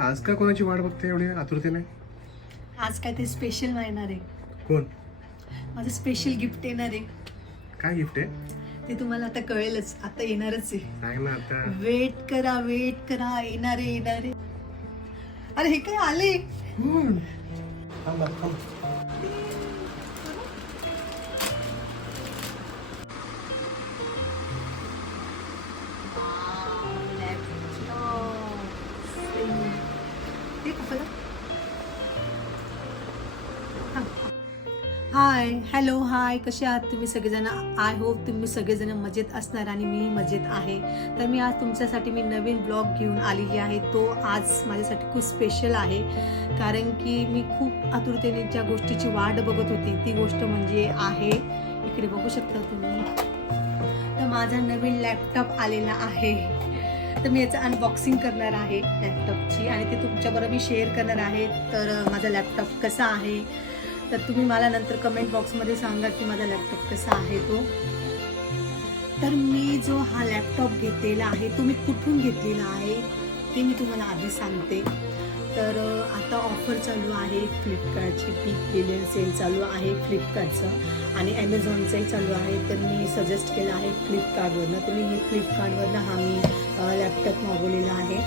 आज का कोणाची वाट बघते एवढी आतुरतेने? आज काय ते स्पेशल येणार आहे. कोण? माझं स्पेशल गिफ्ट येणार आहे. काय गिफ्ट आहे? ते तुम्हाला आता कळेलच, आता येणारच आहे. सांग ना आता. वेट करा, वेट करा, येणार आहे, येणार आहे. अरे हे काय आले? थांब, थांब. हाय, हॅलो, हाय, कसे आहात तुम्ही सगळेजण? आय होप तुम्ही सगळेजण मजेत असणार आणि मी मजेत आहे. तर मी आज तुमच्यासाठी मी नवीन ब्लॉग घेऊन आलेली आहे. तो आज माझ्यासाठी खूप स्पेशल आहे, कारण की मी खूप आतुरतेने ज्या गोष्टीची वाट बघत होती ती गोष्ट म्हणजे आहे, इकडे बघू शकता तुम्ही, तर माझा नवीन लॅपटॉप आलेला आहे. तर मी याचं अनबॉक्सिंग करणार आहे लॅपटॉपची, आणि ते तुमच्याबरोबर मी शेअर करणार आहे. तर माझा लॅपटॉप कसा आहे तर तुम्ही मला नंतर कमेंट बॉक्समध्ये सांगा की माझा लॅपटॉप कसा आहे तो. तर मी जो हा लॅपटॉप घेतलेला आहे तो मी कुठून घेतलेला आहे ते मी तुम्हाला आधी सांगते. तर आता ऑफर चालू आहे फ्लिपकार्टची, बिग बिलियन सेल चालू आहे फ्लिपकार्टचं, आणि ॲमेझॉनचंही चालू आहे. तर मी सजेस्ट केलं आहे फ्लिपकार्टवरनं. तर मी फ्लिपकार्टवरनं हा मी लॅपटॉप मागवलेला आहे,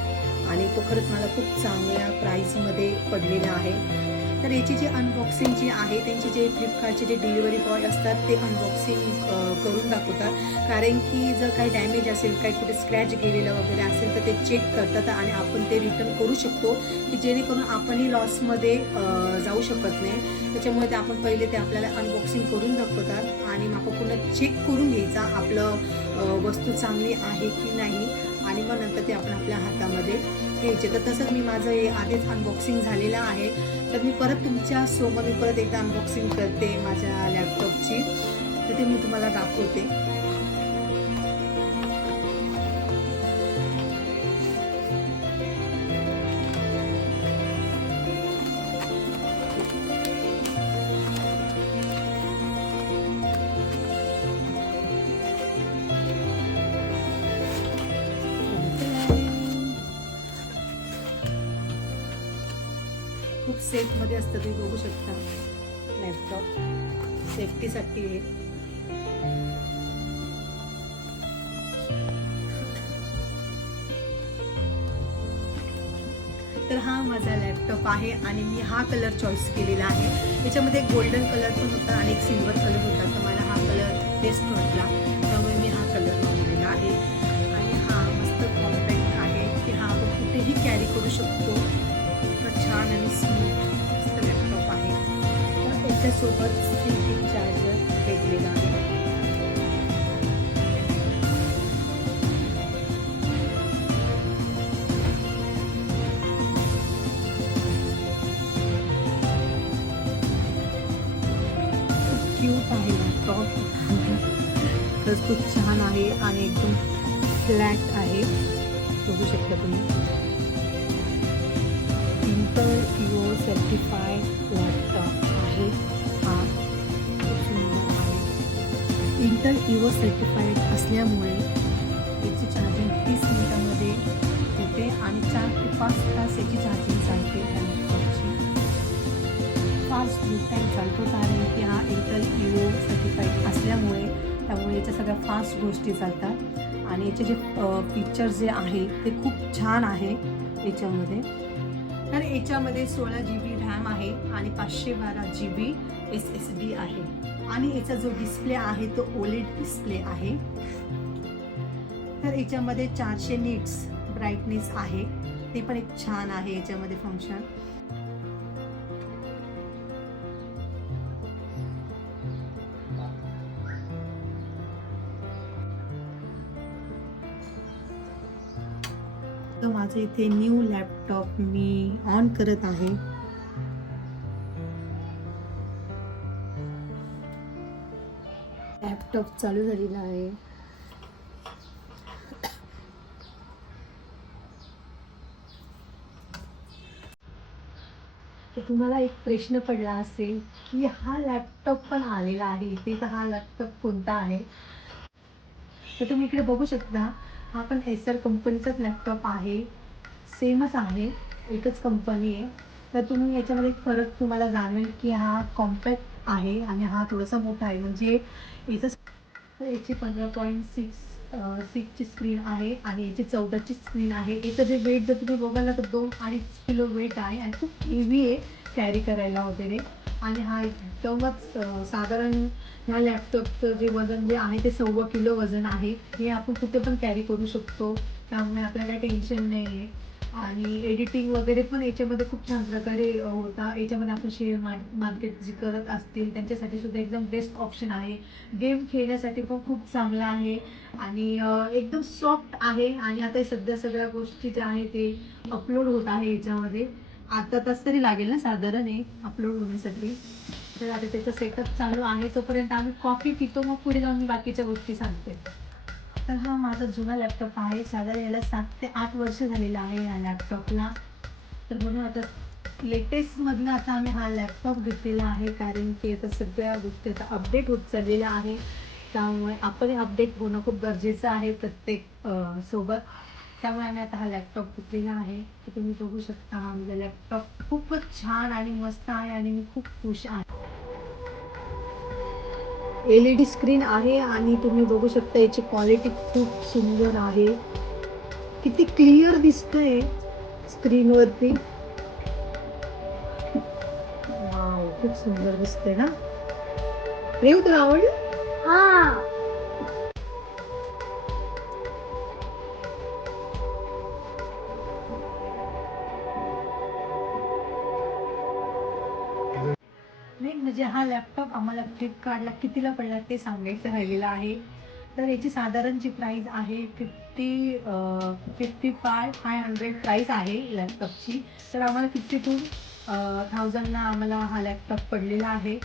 आणि तो खरंच मला खूप चांगल्या प्राईसमध्ये पडलेला आहे. तर याची जी अनबॉक्सिंग जी आहे, त्यांचे जे फ्लिपकार्टचे जे डिलिव्हरी बॉय असतात ते अनबॉक्सिंग करून दाखवतात, कारण की जर काही डॅमेज असेल, काही कुठे स्क्रॅच गेलेलं वगैरे असेल तर ते चेक करतात, आणि आपण ते रिटर्न करू शकतो, की जेणेकरून आपणही लॉसमध्ये जाऊ शकत नाही. त्याच्यामुळे ते आपण पहिले ते आपल्याला अनबॉक्सिंग करून दाखवतात, आणि मग आपण पुन्हा चेक करून घ्यायचा आपलं वस्तू चांगली आहे की नाही, आणि मग नंतर ते आपण आपल्या हातामध्ये घ्यायचे. तर तसंच मी माझं हे आधीच अनबॉक्सिंग झालेलं आहे. तर मी परत तुमच्या समोर मी परत एकदा अनबॉक्सिंग करते माझ्या लॅपटॉपची, तर ते मी तुम्हाला दाखवते. खूप सेफमध्ये असतं, तुम्ही बघू शकता लॅपटॉप सेफ्टीसाठी आहे. तर हा माझा लॅपटॉप आहे, आणि मी हा कलर चॉईस केलेला आहे. याच्यामध्ये एक गोल्डन कलर पण होता आणि एक सिल्वर कलर होता, तर मला हा कलर बेस्ट वाटला, त्यामुळे मी हा कलर वापरलेला आहे. आणि हा मस्त कॉम्पॅक्ट आहे की हा आपण कुठेही कॅरी करू शकतो. छान आणि स्मूथ मस्त लॅपटॉप आहे. तर याच्यासोबत स्लीपिंग चार्जर भेटलेला आहे. खूप क्यूट आहे लॅपटॉप, खरंच खूप छान आहे आणि एकदम फ्लॅट आहे, बघू शकता तुम्ही. इंटेल इवो सर्टिफाईड लॅपटॉप आहे हा, खूप सुंदर आहे. इंटेल इवो सर्टिफाईड असल्यामुळे याची चार्जिंग 30 मिनिटामध्ये होते, आणि 4 ते 5 तास याची चार्जिंग चालते या लॅपटॉपची. फास्ट बूट टाईम चालतो, कारण की हा इंटेल इवो सर्टिफाईड असल्यामुळे त्यामुळे याच्या सगळ्या फास्ट गोष्टी चालतात, आणि याचे जे फीचर्स जे आहे ते खूप छान आहे याच्यामध्ये. तर याच्यामध्ये 16 GB रॅम आहे आणि 512 GB SSD आहे, आणि याचा जो डिस्प्ले आहे तो OLED डिस्प्ले आहे. तर याच्यामध्ये 400 निट्स ब्राईटनेस आहे, ते पण एक छान आहे याच्यामध्ये फंक्शन. तर माझं इथे न्यू लॅपटॉप मी ऑन करत आहे. लॅपटॉप चालू झालेला आहे. तर तुम्हाला एक प्रश्न पडला असेल की हा लॅपटॉप पण आलेला आहे इथे, तर हा लॅपटॉप कोणता आहे? तर तुम्ही इकडे बघू शकता, हा पण एसर कंपनीचाच लॅपटॉप आहे, सेमच आहे. एकच कंपनी आहे. तर तुम्ही याच्यामध्ये फरक तुम्हाला जाणवेल की हा कॉम्पॅक्ट आहे आणि हा थोडासा मोठा आहे. म्हणजे याचं तर याची 15.6ची स्क्रीन आहे आणि याची 14ची स्क्रीन आहे. याचं जे वेट जर तुम्ही बघाल ना तर 2-2.5 किलो वेट आहे आणि खूप हेवी आहे कॅरी करायला वगैरे. आणि हा एकदमच साधारण ह्या लॅपटॉपचं जे वजन जे आहे ते 1.25 किलो वजन आहे. हे आपण कुठे पण कॅरी करू शकतो, त्यामुळे आपल्याला टेन्शन नाही आहे. आणि एडिटिंग वगैरे पण याच्यामध्ये खूप छान प्रकारे होता. याच्यामध्ये आपण शेअर मार्केट जे करत असतील त्यांच्यासाठी सुद्धा एकदम बेस्ट ऑप्शन आहे. गेम खेळण्यासाठी पण खूप चांगला आहे आणि एकदम सॉफ्ट आहे. आणि आता हे सध्या सगळ्या गोष्टी ज्या आहेत ते अपलोड होत आहे याच्यामध्ये. अर्धा तास तरी लागेल ना साधारण हे अपलोड होण्यासाठी. तर आता त्याचा सेटअप चालू आहे. तोपर्यंत आम्ही कॉफी पितो, मग पुढे जाऊन मी बाकीच्या गोष्टी सांगते. तर हा माझा जुना लॅपटॉप आहे. साधारण याला 7 ते 8 वर्ष झालेलं आहे या लॅपटॉपला. तर म्हणून आता लेटेस्टमधनं आता आम्ही हा लॅपटॉप घेतलेला आहे, कारण की आता सगळ्या गोष्टी आता अपडेट होत चाललेल्या आहे. त्यामुळे आपण अपडेट होणं खूप गरजेचं आहे प्रत्येक सोबत. त्यामुळे आम्ही आता हा लॅपटॉप घेतलेला आहे. तर तुम्ही बघू शकता हा माझा लॅपटॉप खूपच छान आणि मस्त आहे आणि मी खूप खुश आहे. LED स्क्रीन आहे आणि तुम्ही बघू शकता याची क्वालिटी खूप सुंदर आहे. किती क्लिअर दिसतंय स्क्रीनवरती. वाव, खूप सुंदर दिसतंय ना. रेव तुला आवडलं? हा. नाही म्हणजे हा लॅपटॉप आम्हाला फ्लिपकार्टला कितीला पडला ते सांगायचं राहिलेलं आहे. तर याची साधारण जी प्राईस आहे 5500 प्राईस आहे लॅपटॉपची. तर आम्हाला 52,000ला आम्हाला हा लॅपटॉप पडलेला आहे.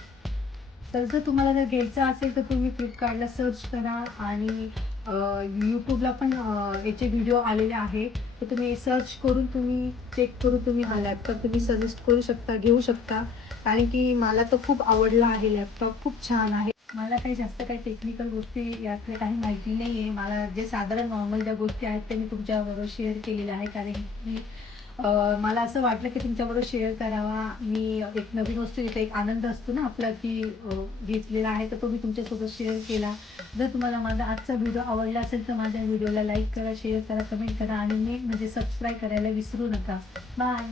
तर जर तुम्हाला जर घ्यायचं असेल तर तुम्ही फ्लिपकार्टला सर्च करा आणि यूट्यूबला पण याचे व्हिडिओ आलेले आहे. तर तुम्ही सर्च करून तुम्ही चेक करून तुम्ही हा लॅपटॉप तुम्ही सजेस्ट करू शकता, घेऊ शकता. कारण की मला तर खूप आवडला आहे लॅपटॉप, खूप छान आहे. मला काही जास्त काही टेक्निकल गोष्टी यातल्या काही माहिती नाही आहे. मला जे साधारण नॉर्मल ज्या गोष्टी आहेत त्या मी तुमच्याबरोबर शेअर केलेल्या आहे. कारण की मला असं वाटलं की तुमच्याबरोबर शेअर करावा. मी एक नवीन वस्तू घेतला, एक आनंद असतो ना आपला की घेतलेला आहे, तर तो मी तुमच्यासोबत शेअर केला. जर तुम्हाला माझा आजचा व्हिडिओ आवडला असेल तर माझ्या व्हिडिओला लाईक करा, शेअर करा, कमेंट करा आणि मेन म्हणजे सबस्क्राईब करायला विसरू नका. बाय.